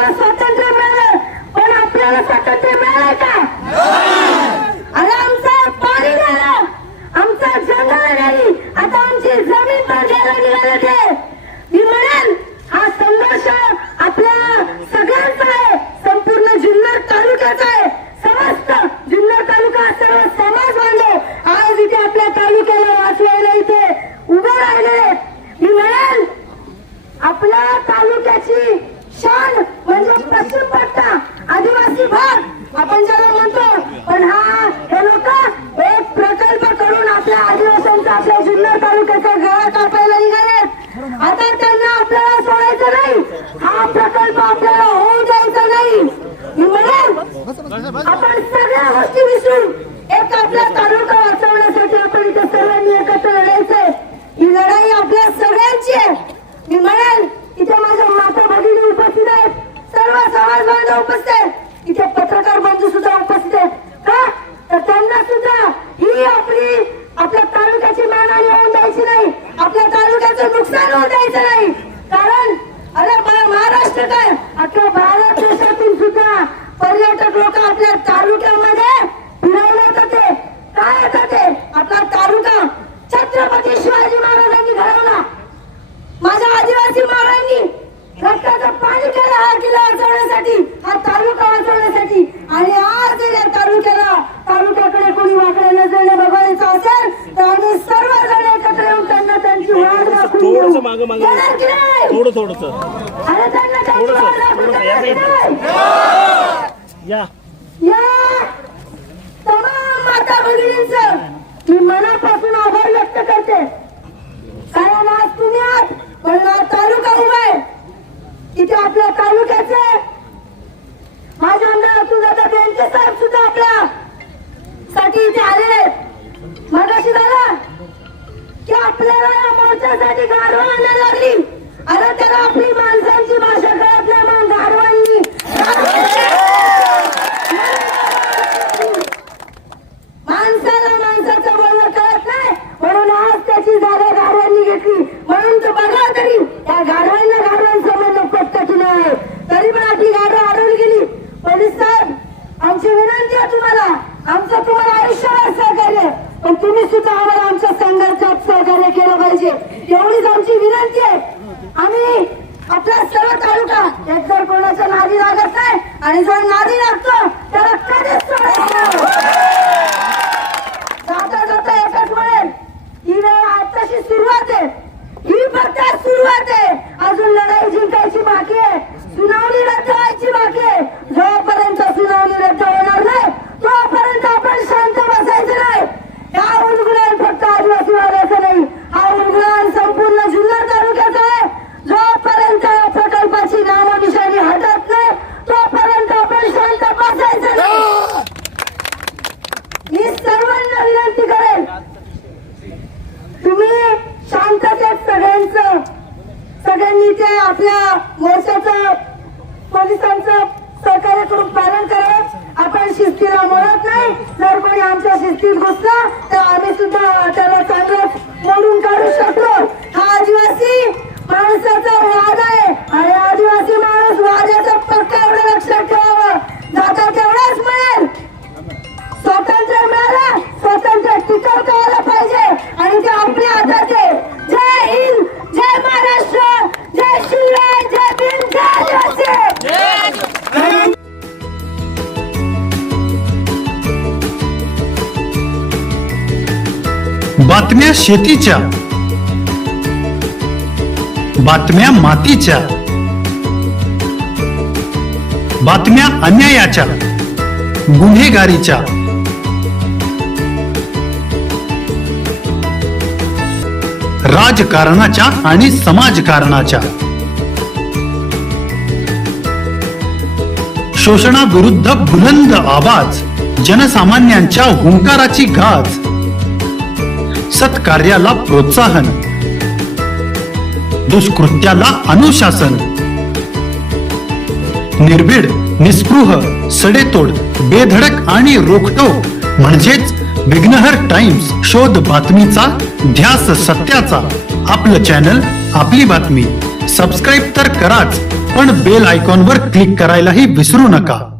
आपल्याला स्वातंत्र्य मिळालं, पण आपल्याला स्वातंत्र्य मिळालं का? अरे आमचं पाणी झालं, आमचं जंगल नाही, आता आमची जमीन पण घ्यायला निघाले ते. मी म्हणेन हा संघर्ष आपल्या सगळ्यांचा आहे, संपूर्ण जुन्नर तालुक्याचा आहे. समस्त जुन्नर तालुका सर्व समाज बांधव आज इथे आपल्या तालुक्याला वाचवायला इथे उभे राहिले. मी म्हणेन आपल्या तालुक्याची शान म्हणजे पश्चिम पट्टा आदिवासी भाग आपण ज्याला म्हणतो, पण हे लोक एक प्रकल्प करून आपल्या आदिवासींचा आपल्या जुन्नर तालुक्याचा गळा कापायला निघाले. आता त्यांना आपल्याला सोडायचं नाही, हा प्रकल्प आपल्याला होऊ द्यायचा नाही. मी म्हणेन आपण सगळ्या गोष्टी विसरून एक आपला तालुका वाचवण्यासाठी आपण इथे सर्वांनी एकत्र लढायचंय. ही लढाई आपल्या सगळ्यांची आहे. मी म्हणेन इथे माझ्या माता भगिनी उपस्थित आहेत, सर्व समाज बांधव उपस्थित आहेत, इथे पत्रकार बंधू सुद्धा उपस्थित आहेत. का तर त्यांना सुद्धा ही आपल्या तालुक्याची मानहानी होऊन द्यायची नाही, आपल्या तालुक्याचं नुकसान होऊन द्यायचं नाही. कारण अरे महाराष्ट्र काय अख्ख्या भारत देशातून सुद्धा पर्यटक लोक आपल्या तालुक्यामध्ये फिरायला येतात. ते काय येतात? ते आपला तालुका छत्रपती शिवाजी महाराजांनी घडवला, माझ्या आदिवासी महाराजांनी रक्ताचं पाणी केलं हा किल्ला वाचवण्यासाठी, हा तालुका वाचवण्यासाठी. आणि आज या तालुक्याकडे कोणी वाकडे नजरेने बघायचं असेल तर आम्ही सर्वजण एकत्र येऊन त्यांना त्यांची वाट दाखवून देऊ. येणार की नाही? अरे त्यांना त्यांची वाट दाखवून देणार की नाही? या तमाम माता भगिनींचं मी मनापासून आभार व्यक्त करते. कारण आज तुम्ही आहात, पण हा तालुका उभा आहे. इथे आपल्या तालुक्याचे माझे आमदार अतुलदादा बेनके साहेब सुद्धा आपल्या साठी इथे आलेले आहेत. मगाशी झाला की आपल्याला या मोर्चासाठी गाढवा आणायला लागली. अरे त्याला आपली माणसांची भाषा कळत नाही, म्हणून गाढवांनी माणसाचं बोलणं कळत नाही, म्हणून आज त्याची जागा गाढवांनी घेतली. म्हणून तो बघा तरी या गाढवांसमोर पटतं की नाही, तरी पण आपली गाढवा अडवली गेली. पोलीस साहेब आमची विनंती आहे तुम्हाला, आमचं तुम्हाला आयुष्यभर सहकार्य, पण तुम्ही सुद्धा आम्हाला आमच्या संघर्षात सहकार्य केलं पाहिजे, एवढीच आमची विनंती आहे. आम्ही आपला सर्व तालुका एक जर कोणाच्या नादी लागत नाही आणि जर नादी लागतो त्याला कधीच सोडायचं. जाता जाता एकच म्हणेल, ही वेळ आताशी सुरुवात आहे, ही फक्त सुरुवात आहे. अजून लढाई जिंकायची बाकी आहे, सुनावणी रद्द व्हायची बाकी आहे. जोपर्यंत सुनावणी रद्द होणार नाही तोपर्यंत आपण शांत बसायचं नाही. हा उलगडण फक्त आदिवासी भागाचा नाही, हा उलगडण संपूर्ण जुन्नर तालुक्याचा आहे. जोपर्यंत प्रकल्पाची नामनिशाणी हटत नाही तोपर्यंत आपण शांत बसायचं नाही. मी सर्वांना विनंती करेन, तुम्ही शांततेत सगळ्यांनी ते आपल्या मोर्चाचं पोलिसांचं सहकार्य करून पालन करावं. आपण शिस्तीला मोडत नाही, जर कोणी आमच्या शिस्तीत घुसला तर आम्ही सुद्धा त्याला चांगलंच मोडून काढू शकतो. हा आदिवासी माणसाचा वाद आहे आणि आदिवासी माणूस वाद्याचा पक्का एवढं लक्षात ठेवावं. जाता तेवढाच मिळेल. स्वातंत्र्य मिळालं, स्वातंत्र्य टिकवता आलं पाहिजे आणि ते आपल्या हातात आहे. जय हिंद, जय महाराष्ट्र, जय शिवराय, जय भीम, जय आदिवासी. बातम्या शेतीच्या, बातम्या मातीच्या, बातम्या अन्यायाच्या, गुन्हेगारीच्या, राजकारणाच्या आणि समाजकारणाच्या, शोषणाविरुद्ध बुलंद आवाज, जनसामान्यांच्या हुंकाराची गाज, सत्कार्याला प्रोत्साहन, दुष्कृत्याला अनुशासन, निर्भीड, निस्पृह, सडेतोड, बेधडक आणि रोखटोक म्हणजेच विघ्नहर टाइम्स. शोध बातमीचा, ध्यास सत्याचा. आपलं चॅनल, आपली बातमी. सबस्क्राईब तर कराच, पण बेल आयकॉनवर क्लिक करायलाही विसरू नका.